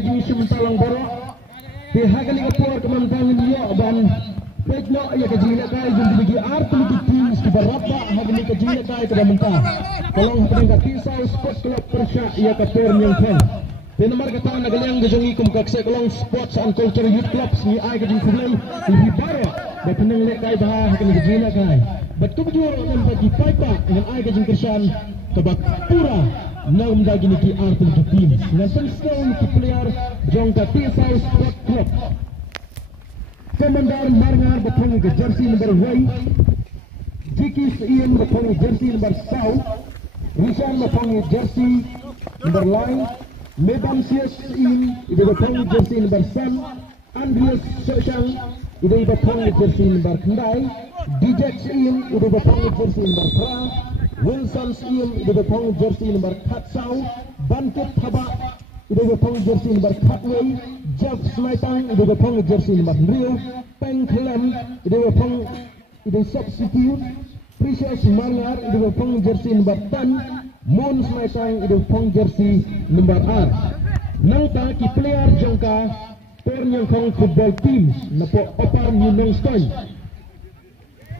jenis mentalang borok pihak liga por kemantangan yo ban pekno ya kajila kai jumpa bagi art untuk teams di berapa hari kajila kai ke mentah tolong pada Tisau Sport Club Persya ya ke por yang pen nomor kata nagalang gajongi kum kakse kolong Sports and Culture Youth Club ni ai ke problem lebih baru dan penang lek kai bah hari kajila kai betul jujur orang bagi pipa dengan ai ke jingkersan ke Pura Naum dagi ni ki art untuk teams dengan senang ki player jongka Tisau Sport Club Komandar Marngar bertemu ke jersey number 1 Jikis Ian bertemu jersey number 7 Rishan bertemu jersey number 9 Medan Sias Ian itu bertemu jersey number 7 Andreas Soshang itu bertemu jersey number 9 Dijex Ian itu bertemu jersey number 3 Wilson Ian itu bertemu jersey number 4 Bangkit Thaba itu bertemu jersey number 4 Jeff Smaitang itu bertemu jersey number 2 Peng Klem itu bertemu itu substitute Precious Marngar itu bertemu jersey number 10 Moon Smaitang itu bertemu jersey number 8 nangta ki player jongka Pernyangkong football teams napo Opar Nyunong Skoy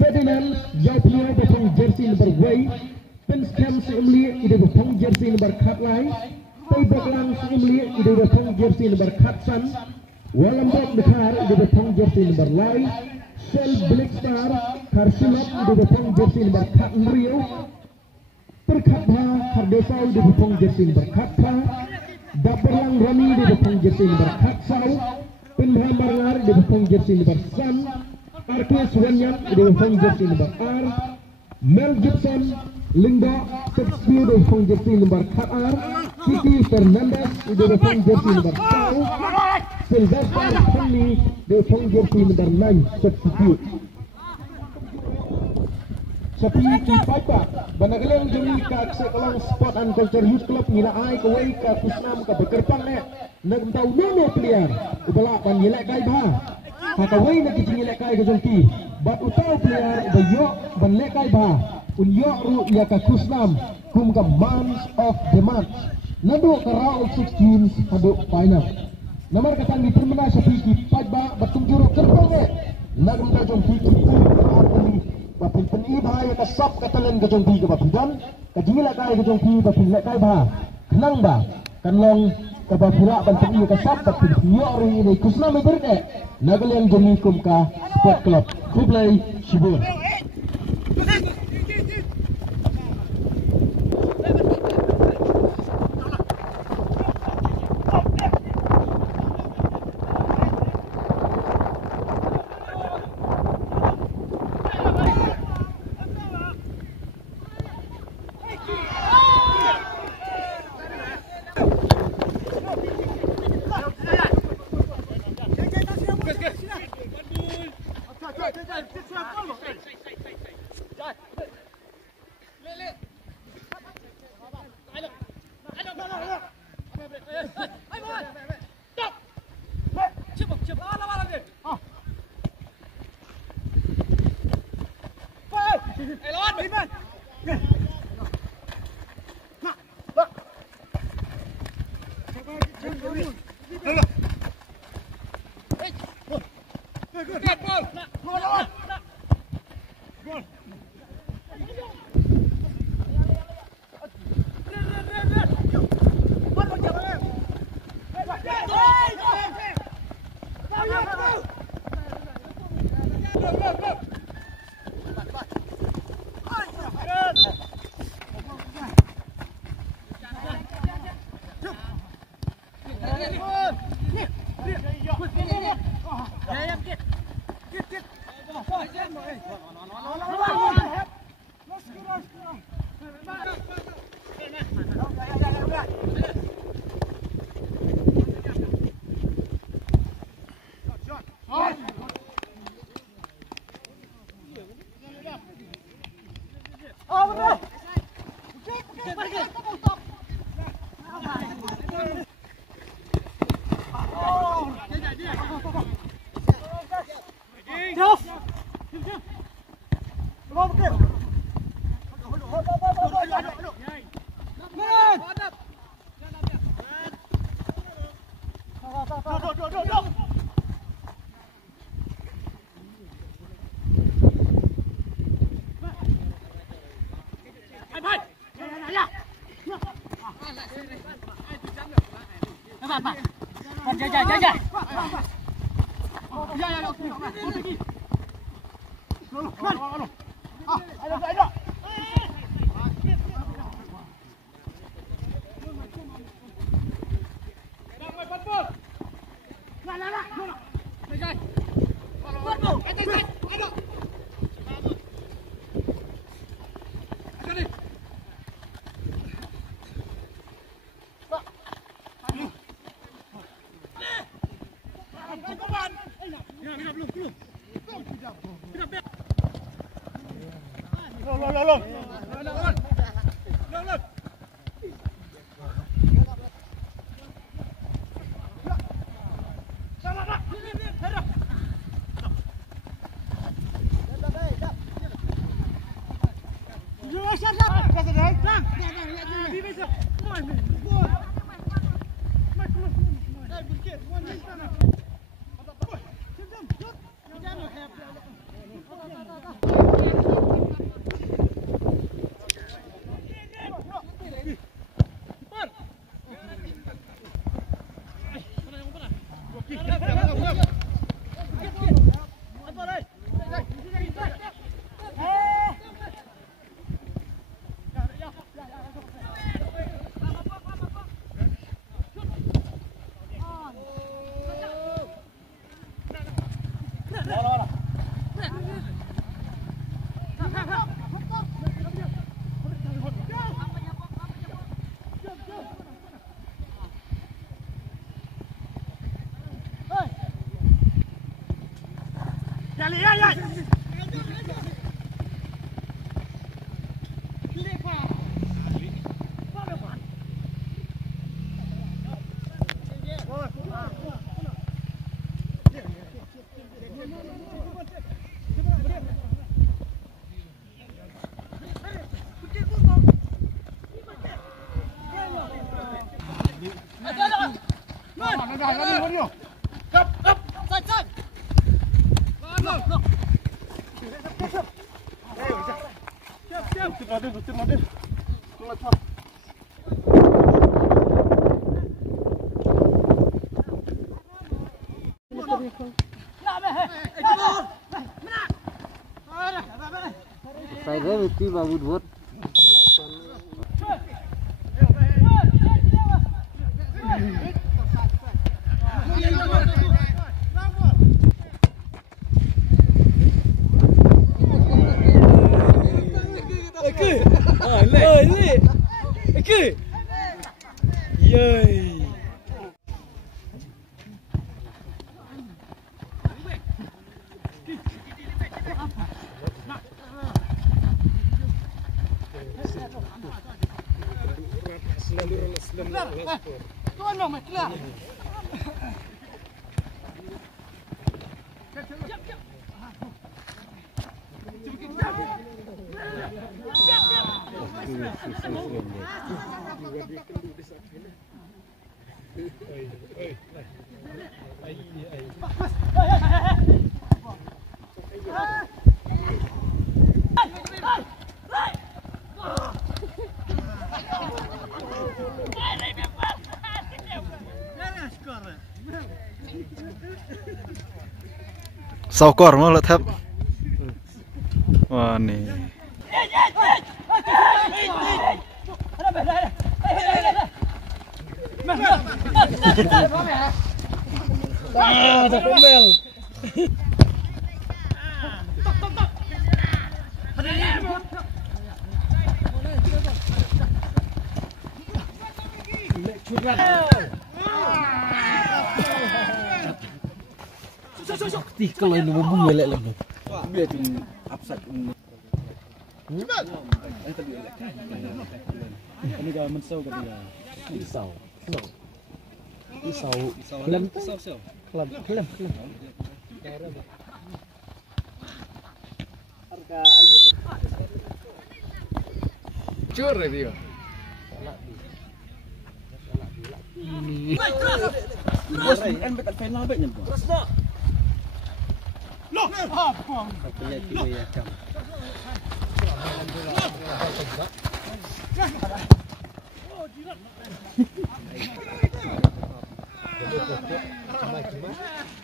Ferdinand Jauh bertemu jersey number 1 Pinscam Simli itu bertemu jersey number 4 Baklang Simli itu bertemu jersey number 4 Walambok Bekar itu bertemu jersey number 9 Shell Blackstar Karsimap itu bertemu jersey number 4 Rio Perkatha Kardesa itu bertemu jersey number 4 Daperlang Rami itu bertemu jersey number 4 Pindah Marngar itu bertemu jersey number 1 Arkes Wanyam itu bertemu jersey number R Mel Gibson Lingga Shakespeare itu bertemu jersey number 4 Kiki Fernandez itu bertemu jersey number 5 Sylvester Henry itu bertemu jersey number 9 substitute Sapi ki Pipa Banagalang jumi ka Kolong Sport and Culture Youth Club nila ai kawai ka Kusnam ka Bekerpang ne nagtaw nono player ubala pan nilai kai ba hakawai na kiting nilai kai ka jongki bat utaw player bayo ban le kai ba unyo ru ya ka Kusnam kum ka months of the month nado ka round 16 hado final nomor katang di permana sapi ki Pipa batung juru kerpang ne nagtaw jongki ki bapin peni bahaya ka sap katalan ka jongki ka bapidan ka jingila kai ka jongki bapin le kai ba kenang ba kanlong ka bapura ban peni ka sap bapin yori ni kusna me berde nagalang jongki kum ka Sport Club Kublai Shibur Saya dah mesti bawa buat. Sau cor mà là thấp. Wah nih. Tak kembel. Kalau ini mau melek lah, biar tu upset. Ini dah mensau ke dia? Mensau. Kelam. Cur dia. Bos, en betul final baik ni. Terus nak. Loh, apa? Pelik dia macam. Oh, jirat.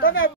Tengah